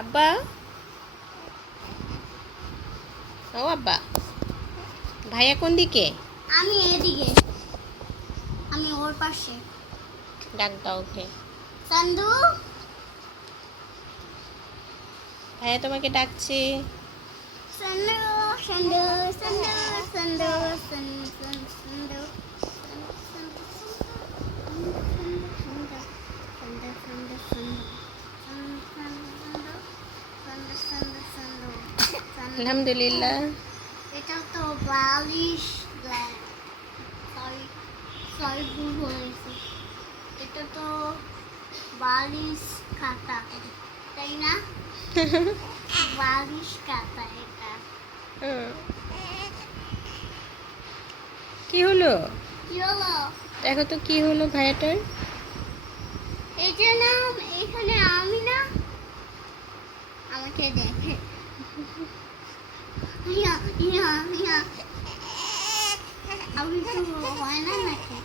আব্বা, ও আব্বা, ভাইয়া কোন দিকে? আমি এদিকে, আমি ওর পাশে। ডাক দাও ওকে। সন্দু, ভাইয়া তোমাকে ডাকছে। সন্দু, সন্দু, সন্দু, সন্দু, সন্দু, সন্দু, আলহামদুলিল্লাহ। এটা তো বালিশ, সরি সরি ভুল বলেছি। এটা তো বালিশ খাতা, তাই না? বালিশ খাতা এটা। কি হলো? কি হলো? দেখো তো কি হলো ভাইয়াটার। এই যে না, এখানে আমি না, আমাকে দেখে ইয়া ইয়া ইয়া, আমি তো হয় না নাকি?